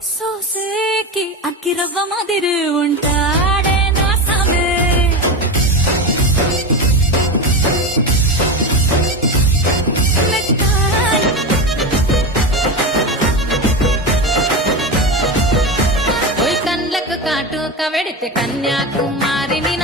సోసేకి అక్కిరవ్వ మాదిరి ఉంటాడే నా సామే ఓయ్ కండ్లకు కాటుక వెడితే కన్యాకుమారిని